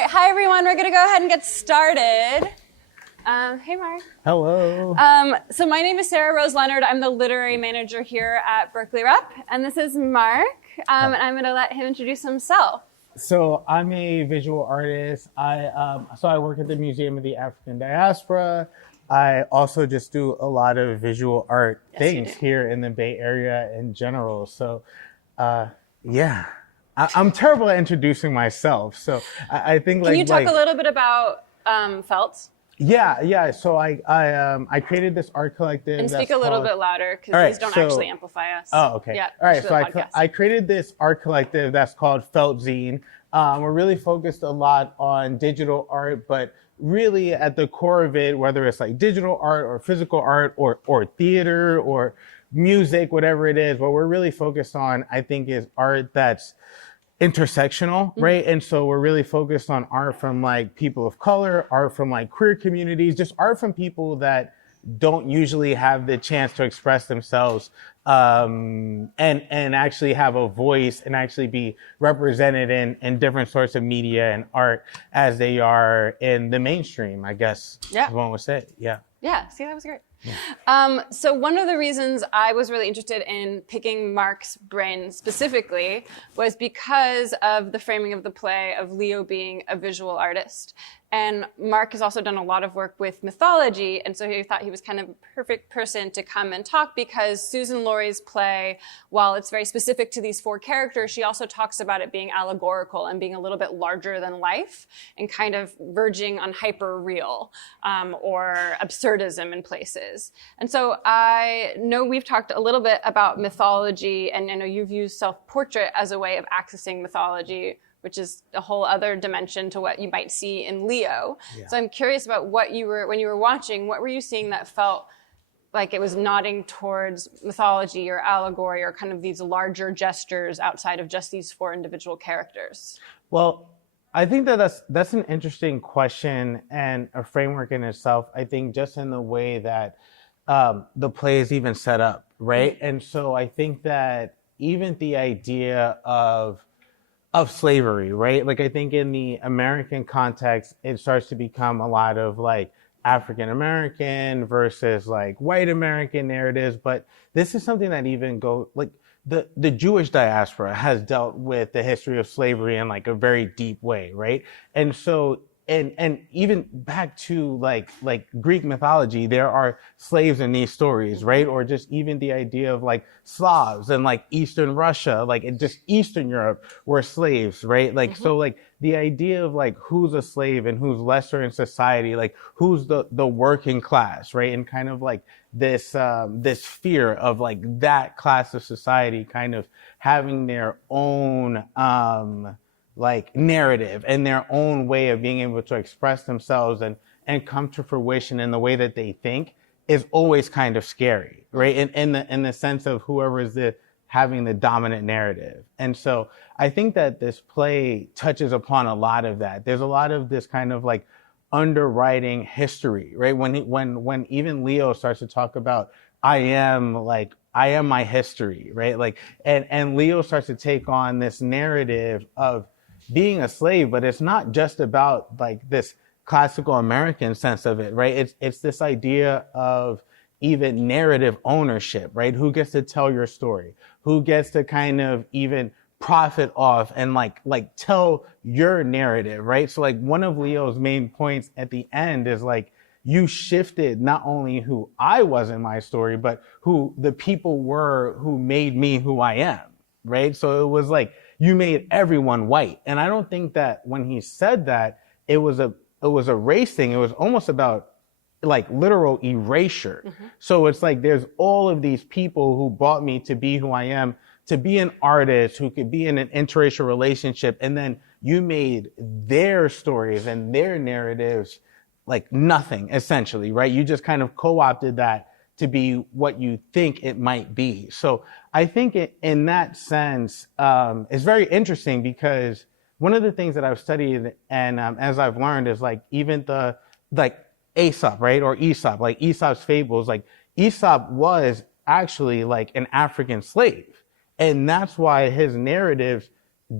right, hi everyone. We're gonna go ahead and get started. Hey Mark. Hello. So my name is Sarah Rose Leonard. I'm the literary manager here at Berkeley Rep, and this is Mark. And I'm gonna let him introduce himself. So I'm a visual artist. I work at the Museum of the African Diaspora. I also just do a lot of visual art things here in the Bay Area in general. So, I'm terrible at introducing myself. So I think Can you talk a little bit about felt? Yeah. So I created this art collective. And speak a little bit louder because these don't actually amplify us. Oh, okay. Yeah. All right. So I created this art collective that's called Felt Zine. We're really focused a lot on digital art, but really at the core of it, whether it's like digital art or physical art or theater or music, whatever it is, what we're really focused on, I think, is art that's intersectional, right? And so we're really focused on art from like people of color, art from like queer communities, just art from people that don't usually have the chance to express themselves and actually have a voice and actually be represented in different sorts of media and art as they are in the mainstream, I guess. Yeah. One would say. Yeah. Yeah, see, that was great. Yeah. So one of the reasons I was really interested in picking Mark's brain specifically was because of the framing of the play of Leo being a visual artist. And Mark has also done a lot of work with mythology, and so he thought he was kind of a perfect person to come and talk because Suzan-Lori's play, while it's very specific to these four characters, she also talks about it being allegorical and being a little bit larger than life and kind of verging on hyper-real or absurdism in places. And so I know we've talked a little bit about mythology, and I know you've used self-portrait as a way of accessing mythology, which is a whole other dimension to what you might see in Leo. Yeah. So I'm curious about when you were watching, what were you seeing that felt like it was nodding towards mythology or allegory or kind of these larger gestures outside of just these four individual characters? Well, I think that's an interesting question and a framework in itself. I think just in the way that the play is even set up, right? Mm-hmm. And so I think that even the idea of slavery, right? Like I think in the American context, it starts to become a lot of like African American versus like white American narratives. But this is something that even like the Jewish diaspora has dealt with the history of slavery in like a very deep way, right? And so and even back to like Greek mythology, there are slaves in these stories, right? Or just even the idea of like Slavs and like Eastern Russia, like in just Eastern Europe were slaves, right? Like, so like the idea of like who's a slave and who's lesser in society, like who's the working class, right? And kind of like this fear of like that class of society kind of having their own, like narrative and their own way of being able to express themselves and come to fruition in the way that they think is always kind of scary, right? In the sense of whoever is having the dominant narrative. And so I think that this play touches upon a lot of that. There's a lot of this kind of like underwriting history, right? When even Leo starts to talk about, I am my history, right? Like, and Leo starts to take on this narrative of being a slave, but it's not just about like this classical American sense of it, right? It's this idea of even narrative ownership, right? Who gets to tell your story? Who gets to kind of even profit off and like tell your narrative, right? So like one of Leo's main points at the end is like, you shifted not only who I was in my story, but who the people were who made me who I am, right? So it was like, you made everyone white. And I don't think that when he said that, it was a race thing. It was almost about like literal erasure. Mm-hmm. So it's like, there's all of these people who brought me to be who I am, to be an artist who could be in an interracial relationship. And then you made their stories and their narratives like nothing, essentially, right? You just kind of co-opted that to be what you think it might be. So I think in that sense, it's very interesting because one of the things that I've studied and as I've learned is like even the like Aesop, right? Or Aesop, like Aesop's fables, like Aesop was actually like an African slave. And that's why his narratives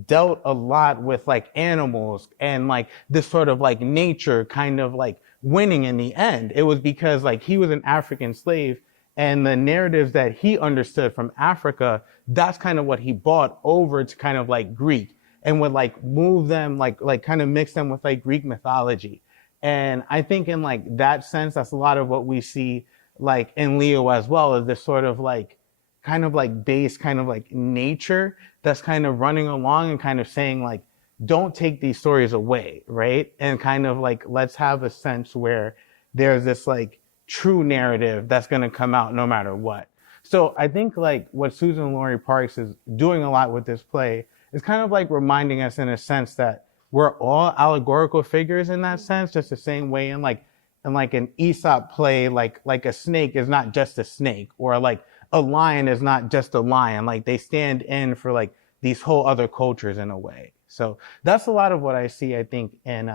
dealt a lot with like animals and like this sort of like nature kind of like winning in the end. It was because like he was an African slave, and the narratives that he understood from Africa, that's kind of what he brought over to kind of like Greek, and would like move them like kind of mix them with like Greek mythology. And I think in like that sense, that's a lot of what we see like in Leo as well, is this sort of like kind of like base kind of like nature that's kind of running along and kind of saying like, don't take these stories away, right? And kind of like, let's have a sense where there's this like true narrative that's going to come out no matter what. So I think like what Suzan-Lori Parks is doing a lot with this play is kind of like reminding us in a sense that we're all allegorical figures in that sense, just the same way in like an Aesop play, like a snake is not just a snake, or like a lion is not just a lion. Like they stand in for like these whole other cultures in a way. So that's a lot of what I see, I think, in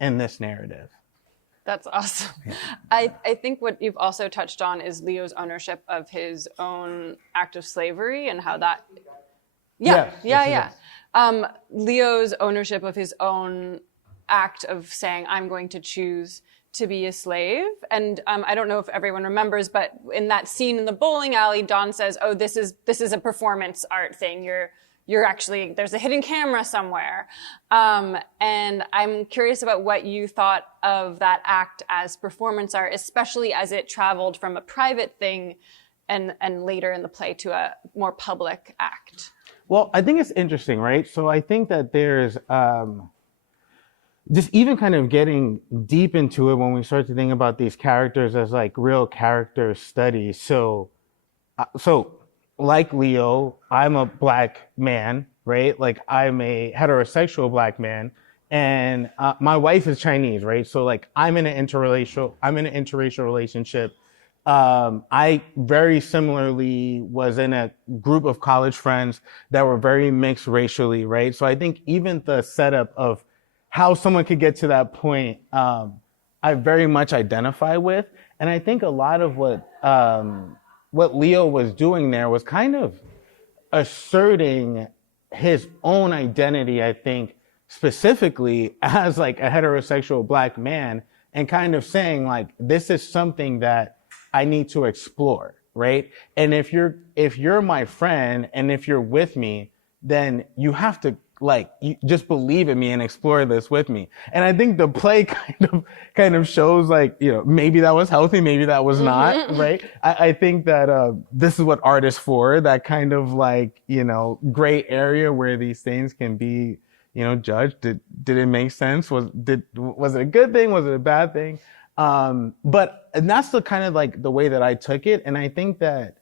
this narrative. That's awesome. I think what you've also touched on is Leo's ownership of his own act of slavery and how that. Yeah. Leo's ownership of his own act of saying, I'm going to choose to be a slave. And I don't know if everyone remembers, but in that scene in the bowling alley, Don says, oh, this is a performance art thing. You're actually, there's a hidden camera somewhere. And I'm curious about what you thought of that act as performance art, especially as it traveled from a private thing and later in the play to a more public act. Well, I think it's interesting, right? So I think that there's just even kind of getting deep into it when we start to think about these characters as like real character studies. So like Leo, I'm a black man, right? Like I'm a heterosexual black man, and my wife is Chinese, right? So like I'm in an interracial relationship. I very similarly was in a group of college friends that were very mixed racially, right? So I think even the setup of how someone could get to that point, I very much identify with. And I think a lot of what Leo was doing there was kind of asserting his own identity, I think, specifically as like a heterosexual black man, and kind of saying like, this is something that I need to explore, right? And if you're my friend and if you're with me, then you have to like, you just believe in me and explore this with me. And I think the play kind of shows like, you know, maybe that was healthy, maybe that was not, right? I think that, this is what art is for, that kind of like, you know, gray area where these things can be, you know, judged. Did it make sense? Was it a good thing? Was it a bad thing? And that's the kind of like the way that I took it. And I think that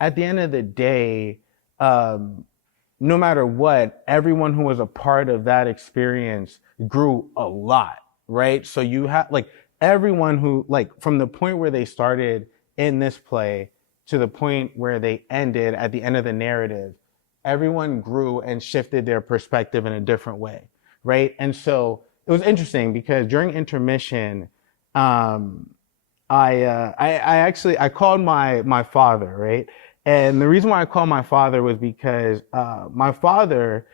at the end of the day, no matter what, everyone who was a part of that experience grew a lot, right? So you have like everyone who like from the point where they started in this play to the point where they ended at the end of the narrative, everyone grew and shifted their perspective in a different way, right? And so it was interesting because during intermission, I called my father, right? And the reason why I called my father was because my father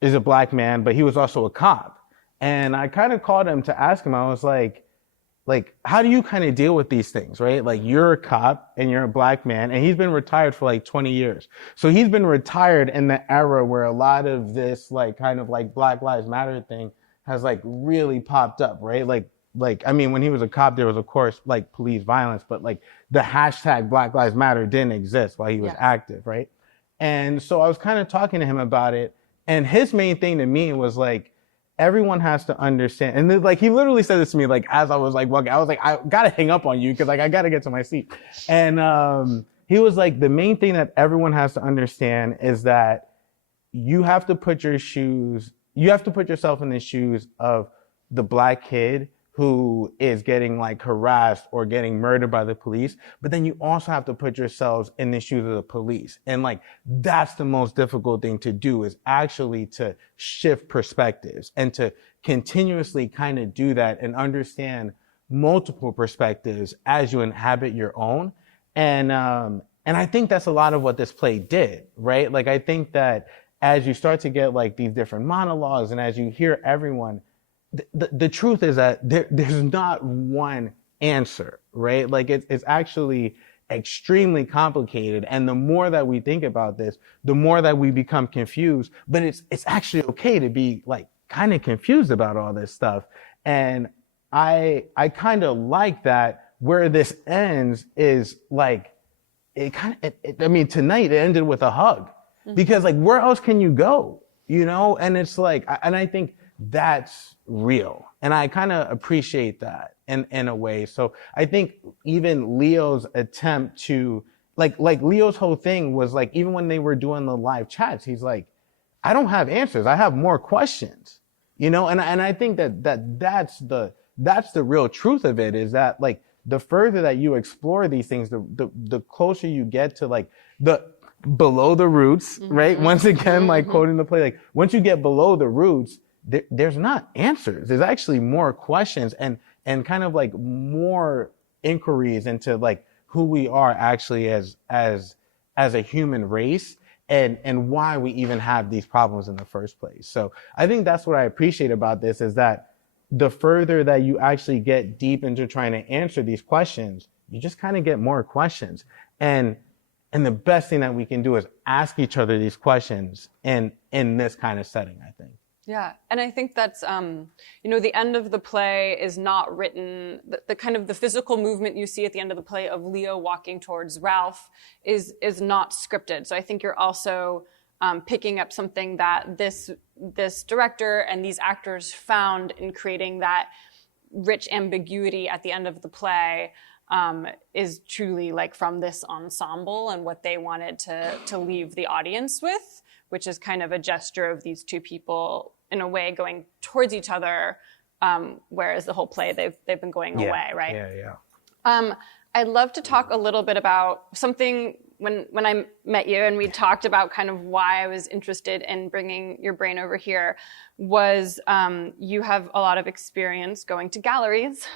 is a black man, but he was also a cop. And I kind of called him to ask him, I was like, how do you kind of deal with these things, right? Like you're a cop and you're a black man, and he's been retired for like 20 years. So he's been retired in the era where a lot of this like kind of like Black Lives Matter thing has like really popped up, right? Like, I mean, when he was a cop, there was, of course, like police violence, but like the hashtag Black Lives Matter didn't exist while he was active, right? And so I was kind of talking to him about it. And his main thing to me was like, everyone has to understand. And then, like, he literally said this to me, like, as I was like walking, I was like, I got to hang up on you because like, I got to get to my seat. And he was like, the main thing that everyone has to understand is that you have to put yourself in the shoes of the black kid who is getting like harassed or getting murdered by the police. But then you also have to put yourselves in the shoes of the police. And like, that's the most difficult thing to do, is actually to shift perspectives and to continuously kind of do that and understand multiple perspectives as you inhabit your own. And I think that's a lot of what this play did, right? Like, I think that as you start to get like these different monologues and as you hear everyone, the truth is that there's not one answer, right? Like it's actually extremely complicated. And the more that we think about this, the more that we become confused, but it's actually okay to be like kind of confused about all this stuff. And I kind of like that where this ends is like, I mean, tonight it ended with a hug because like, where else can you go? You know? And it's like, and I think that's real. And I kind of appreciate that in a way. So I think even Leo's attempt to like Leo's whole thing was like, even when they were doing the live chats, he's like, I don't have answers. I have more questions, you know? And I think that's the real truth of it, is that like the further that you explore these things, the closer you get to like the below the roots, right? Once again, like quoting the play, like once you get below the roots, there's not answers. There's actually more questions and kind of like more inquiries into like who we are actually as a human race and why we even have these problems in the first place. So I think that's what I appreciate about this, is that the further that you actually get deep into trying to answer these questions, you just kind of get more questions. And the best thing that we can do is ask each other these questions in this kind of setting, I think. Yeah, and I think that's, the end of the play is not written, the kind of the physical movement you see at the end of the play of Leo walking towards Ralph is not scripted. So I think you're also picking up something that this director and these actors found in creating that rich ambiguity at the end of the play is truly like from this ensemble and what they wanted to leave the audience with, which is kind of a gesture of these two people in a way going towards each other, whereas the whole play they've been going away, right? Yeah. I'd love to talk a little bit about something when I met you and we talked about kind of why I was interested in bringing your brain over here was you have a lot of experience going to galleries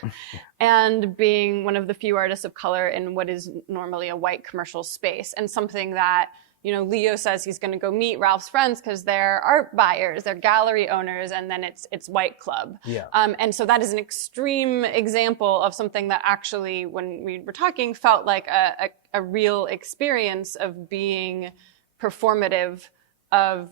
and being one of the few artists of color in what is normally a white commercial space, and something that Leo says he's going to go meet Ralph's friends because they're art buyers, they're gallery owners, and then it's white club. Yeah. And so that is an extreme example of something that actually, when we were talking, felt like a real experience of being performative of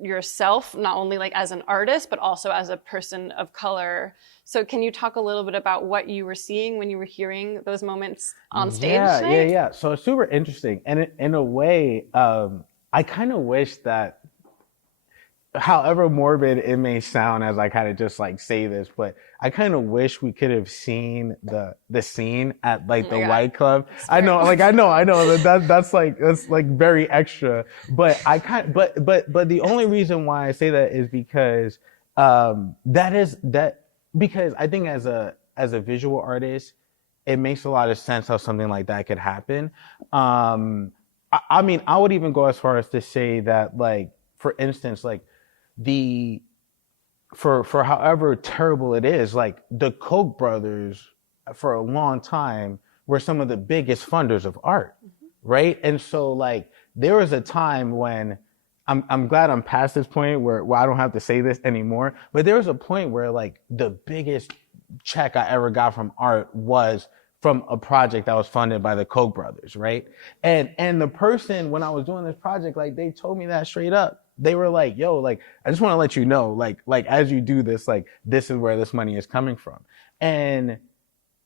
yourself, not only like as an artist, but also as a person of color. So can you talk a little bit about what you were seeing when you were hearing those moments on stage tonight? Yeah. So it's super interesting. And in a way, I kind of wish that, however morbid it may sound as I kind of just like say this, but I kind of wish we could have seen the scene at like the white club. I know that's like very extra, but but the only reason why I say that is because because I think as a visual artist, it makes a lot of sense how something like that could happen. I mean, I would even go as far as to say that, like, for instance, like for however terrible it is, like the Koch brothers for a long time were some of the biggest funders of art, right? And so like there was a time when I'm glad I'm past this point where I don't have to say this anymore, but there was a point where like the biggest check I ever got from art was from a project that was funded by the Koch brothers, right? And the person, when I was doing this project, like they told me that straight up. They were like, yo, like, I just want to let you know, like as you do this, like, this is where this money is coming from. And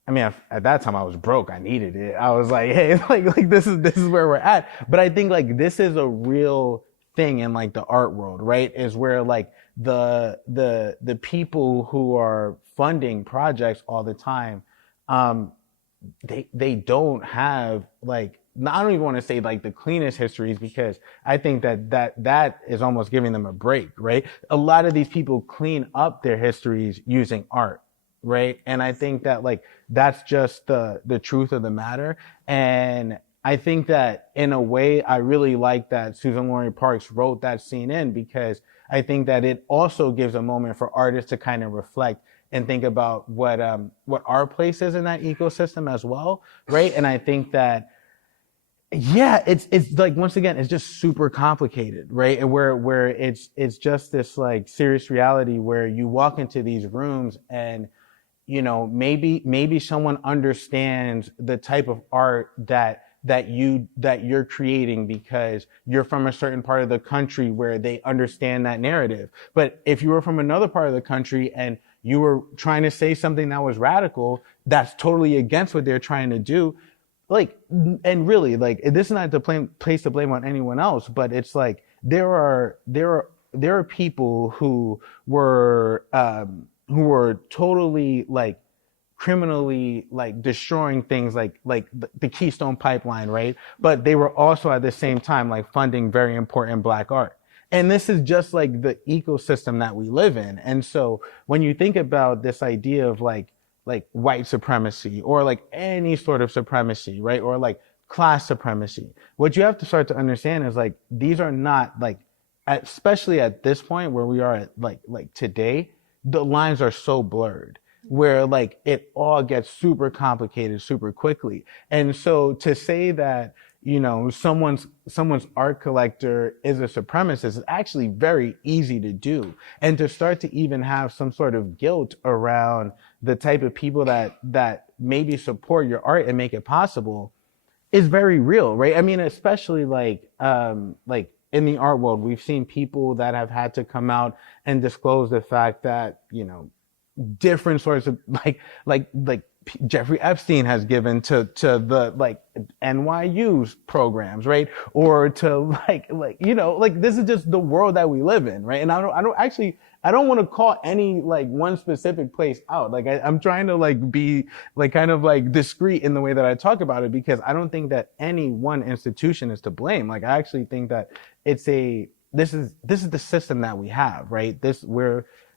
I mean, at that time I was broke. I needed it. I was like, hey, like this is where we're at. But I think like this is a real thing in like the art world, right? Is where like the people who are funding projects all the time, they don't have like, I don't even want to say like the cleanest histories, because I think that is almost giving them a break, right? A lot of these people clean up their histories using art, right? And I think that like that's just the truth of the matter. And I think that in a way, I really like that Suzan-Lori Parks wrote that scene in, because I think that it also gives a moment for artists to kind of reflect and think about what our place is in that ecosystem as well, right? And I think that Yeah, it's like, once again, it's just super complicated, right? And where it's just this like serious reality where you walk into these rooms and, maybe someone understands the type of art that you're creating because you're from a certain part of the country where they understand that narrative. But if you were from another part of the country and you were trying to say something that was radical, that's totally against what they're trying to do. Like, and really, like, this is not the place to blame on anyone else, but it's like there are people who were totally like criminally like destroying things like the Keystone Pipeline, right? But they were also at the same time like funding very important Black art. And this is just like the ecosystem that we live in. And so when you think about this idea of like white supremacy or like any sort of supremacy, right? Or like class supremacy, what you have to start to understand is like these are not like, especially at this point where we are at like today, the lines are so blurred where like it all gets super complicated super quickly. And so to say that, someone's art collector is a supremacist is actually very easy to do. And to start to even have some sort of guilt around the type of people that maybe support your art and make it possible is very real, right? I mean, especially like in the art world, we've seen people that have had to come out and disclose the fact that, different sorts of like Jeffrey Epstein has given to the like NYU's programs, right? Or to like this is just the world that we live in, right? And I don't want to call any like one specific place out. Like I'm trying to like be like kind of like discreet in the way that I talk about it, because I don't think that any one institution is to blame. Like I actually think that this is the system that we have, right?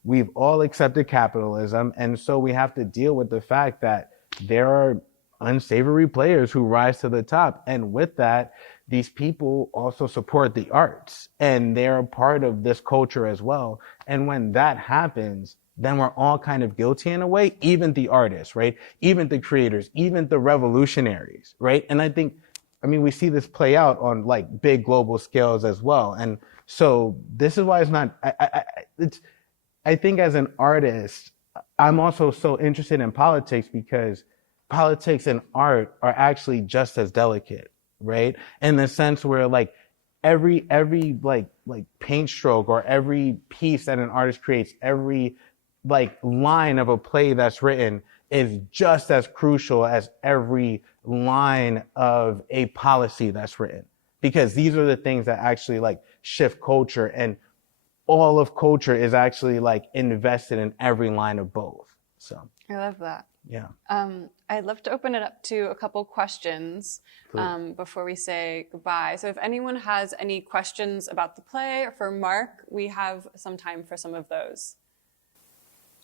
We've all accepted capitalism, and so we have to deal with the fact that there are unsavory players who rise to the top. And with that, these people also support the arts, and they're a part of this culture as well. And when that happens, then we're all kind of guilty in a way, even the artists, right? Even the creators, even the revolutionaries, right? And I mean, we see this play out on like big global scales as well. And so this is why it's not, I think as an artist, I'm also so interested in politics because politics and art are actually just as delicate, right? In the sense where like every like paint stroke or every piece that an artist creates, every like line of a play that's written is just as crucial as every line of a policy that's written, because these are the things that actually like shift culture, and all of culture is actually like invested in every line of both. So I love that. yeah. I'd love to open it up to a couple questions before we say goodbye. So if anyone has any questions about the play or for Mark, we have some time for some of those.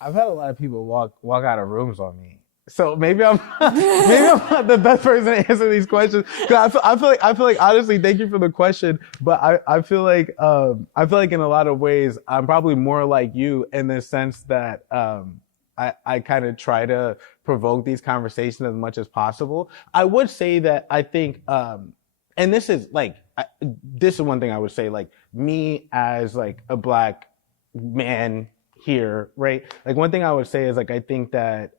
I've had a lot of people walk out of rooms on me. So maybe I'm not the best person to answer these questions. Cause I feel like honestly, thank you for the question, but I feel like in a lot of ways I'm probably more like you in the sense that I kind of try to provoke these conversations as much as possible. I would say that I think and this is one thing I would say, like me as like a Black man here, right? Like one thing I would say is like I think that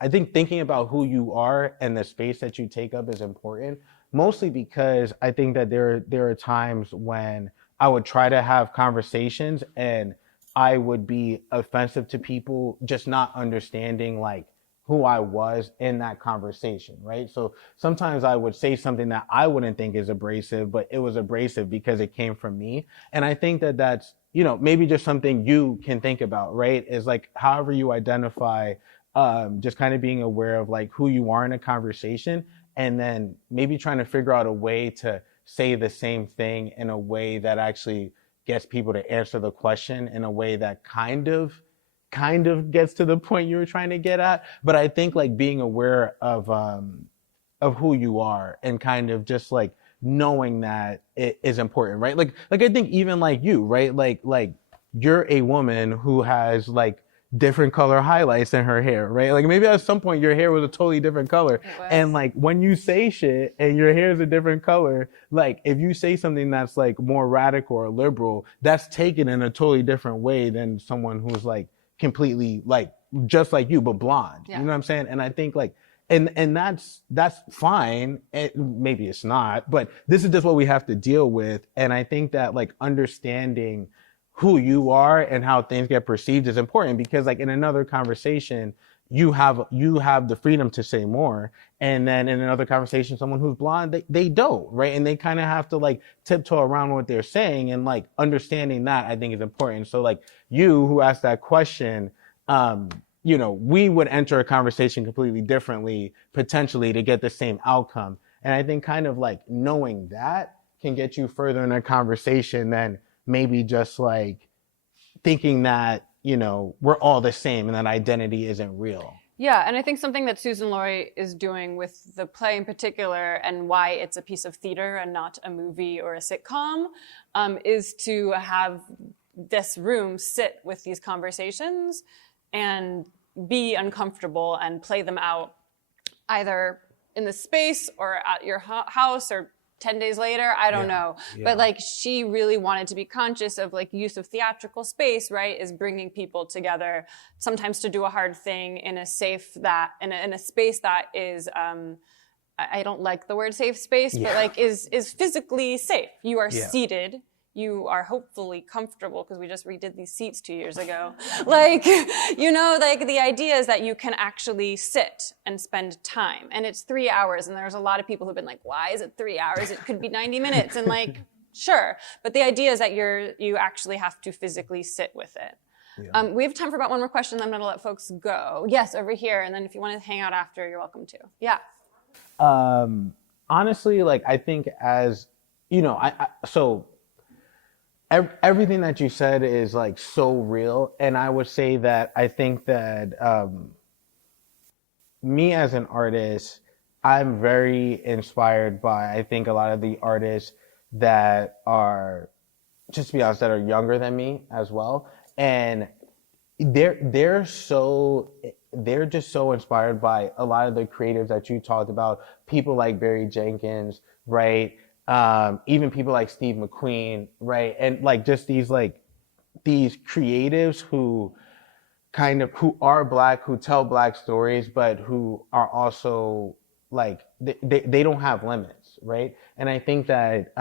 I think thinking about who you are and the space that you take up is important, mostly because I think that there are times when I would try to have conversations and I would be offensive to people just not understanding like who I was in that conversation, right? So sometimes I would say something that I wouldn't think is abrasive, but it was abrasive because it came from me. And I think that that's, maybe just something you can think about, right? Is like however you identify, just kind of being aware of like who you are in a conversation, and then maybe trying to figure out a way to say the same thing in a way that actually gets people to answer the question in a way that kind of gets to the point you were trying to get at. But I think like being aware of who you are and kind of just like knowing that it is important, right? Like I think even like you, right? Like you're a woman who has like different color highlights in her hair, right? Like maybe at some point your hair was a totally different color. And like when you say shit and your hair is a different color, like if you say something that's like more radical or liberal, that's taken in a totally different way than someone who's like completely like just like you, but blonde. You know what I'm saying? And I think like, and that's fine. Maybe it's not, but this is just what we have to deal with. And I think that like understanding who you are and how things get perceived is important, because like in another conversation, you have the freedom to say more. And then in another conversation, someone who's blonde, they don't, right? And they kind of have to like tiptoe around what they're saying, and like understanding that I think is important. So like you who asked that question, you know, we would enter a conversation completely differently, potentially, to get the same outcome. And I think kind of like knowing that can get you further in a conversation than maybe just like thinking that, you know, we're all the same and that identity isn't real. Yeah, and I think something that Suzan-Lori is doing with the play in particular, and why it's a piece of theater and not a movie or a sitcom, is to have this room sit with these conversations and be uncomfortable and play them out either in the space or at your house or 10 days later, I don't know. But like she really wanted to be conscious of like use of theatrical space, right? Is bringing people together, sometimes to do a hard thing in a safe in a space that is, I don't like the word safe space, but like is physically safe. You are seated. You are hopefully comfortable, because we just redid these seats 2 years ago. Like, you know, like the idea is that you can actually sit and spend time. And it's 3 hours. And there's a lot of people who've been like, why is it 3 hours? It could be 90 minutes. And like, sure. But the idea is that you actually have to physically sit with it. We have time for about one more question. I'm going to let folks go. Yes, over here. And then if you want to hang out after, you're welcome to. Yeah. Honestly, like I think as, you know, so everything that you said is like so real. And I would say that I think that me as an artist, I'm very inspired by, I think, a lot of the artists that are, just to be honest, that are younger than me as well. And they're just so inspired by a lot of the creatives that you talked about, people like Barry Jenkins, right? Even people like Steve McQueen, right? And like just these creatives who are Black, who tell Black stories, but who are also like, they don't have limits, right? And I think that,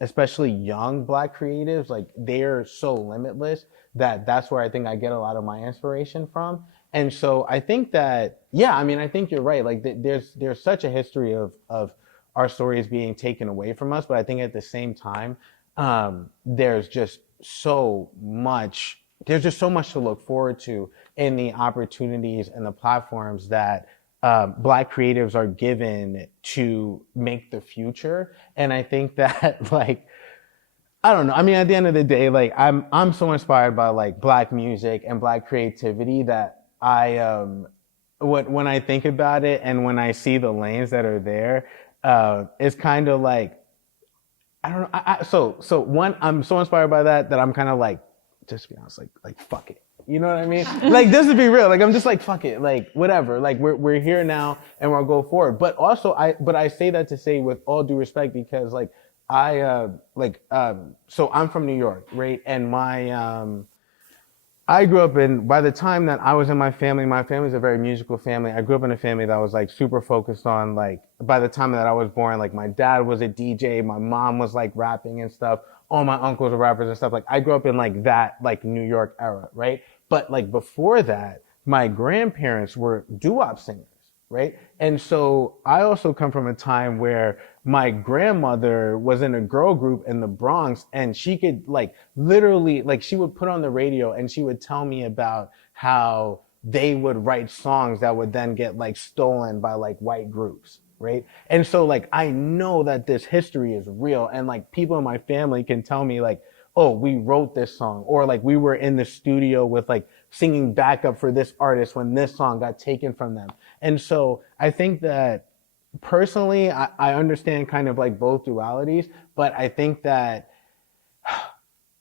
especially young Black creatives, like they're so limitless that's where I think I get a lot of my inspiration from. And so I think that, I mean, I think you're right. Like there's such a history of our stories being taken away from us. But I think at the same time, there's just so much to look forward to in the opportunities and the platforms that Black creatives are given to make the future. And I think that like, I don't know. I mean, at the end of the day, like I'm so inspired by like Black music and Black creativity that when I think about it and when I see the lanes that are there, it's kind of like, I don't know. So one, I'm so inspired by that I'm kind of like, just to be honest, like fuck it. You know what I mean? Like, just to be real, like I'm just like fuck it, like whatever. Like we're here now and we'll go forward. But also I say that to say with all due respect, because like so I'm from New York, right? And I grew up by the time that I was in my family's a very musical family. I grew up in a family that was like super focused on like, by the time that I was born, like my dad was a DJ, my mom was like rapping and stuff. All my uncles were rappers and stuff. Like I grew up in like that, like New York era, right? But like before that, my grandparents were doo-wop singers, right? And so I also come from a time where my grandmother was in a girl group in the Bronx, and she could like literally, like she would put on the radio and she would tell me about how they would write songs that would then get like stolen by like white groups, right? And so like I know that this history is real, and like people in my family can tell me like, oh, we wrote this song, or like we were in the studio with like singing backup for this artist when this song got taken from them. And so I think that personally, I understand kind of like both dualities, but I think that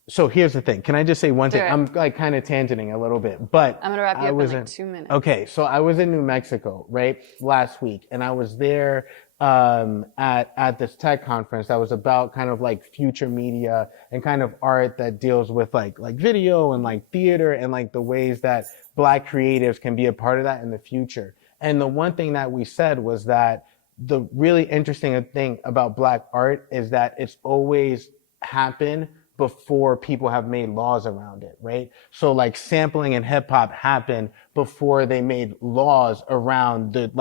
So here's the thing. Can I just say one thing? it. I'm like kind of tangenting a little bit, but I'm gonna wrap you I up was in like 2 minutes. Okay, so I was in New Mexico, right, last week, and I was there at this tech conference that was about kind of like future media and kind of art that deals with like video and like theater and like the ways that Black creatives can be a part of that in the future. And the one thing that we said was that the really interesting thing about Black art is that it's always happened before people have made laws around it, right? So like sampling and hip hop happened before they made laws around the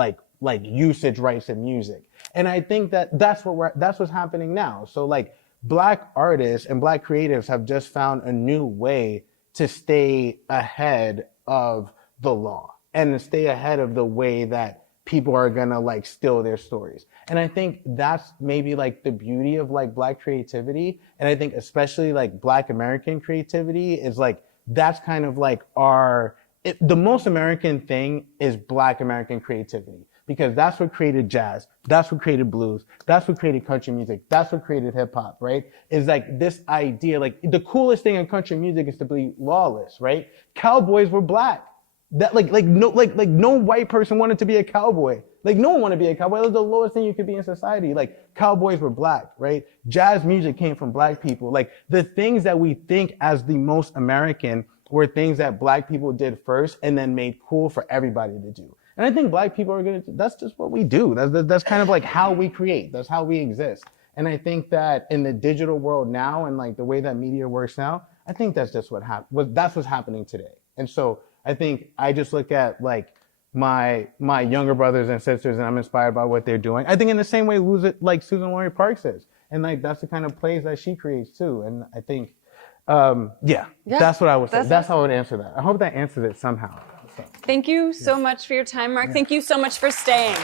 like usage rights in music. And I think that that's what's happening now. So like Black artists and Black creatives have just found a new way to stay ahead of the law and to stay ahead of the way that people are gonna like steal their stories. And I think that's maybe like the beauty of like Black creativity. And I think especially like Black American creativity is like, that's kind of like the most American thing is Black American creativity, because that's what created jazz. That's what created blues. That's what created country music. That's what created hip hop, right? Is like this idea, like the coolest thing in country music is to be lawless, right? Cowboys were Black. That no white person wanted to be a cowboy. Like no one wanted to be a cowboy. That was the lowest thing you could be in society. Like cowboys were Black, right? Jazz music came from Black people. Like the things that we think as the most American were things that Black people did first and then made cool for everybody to do. And I think Black people are that's just what we do. That's kind of like how we create. That's how we exist. And I think that in the digital world now and like the way that media works now, I think that's just that's what's happening today. And so I think I just look at like my younger brothers and sisters and I'm inspired by what they're doing. I think in the same way like Suzan-Lori Parks is. And like that's the kind of plays that she creates too. And I think that's what I would say. That's how I would answer that. I hope that answers it somehow. So. Thank you so much for your time, Mark. Thank you so much for staying.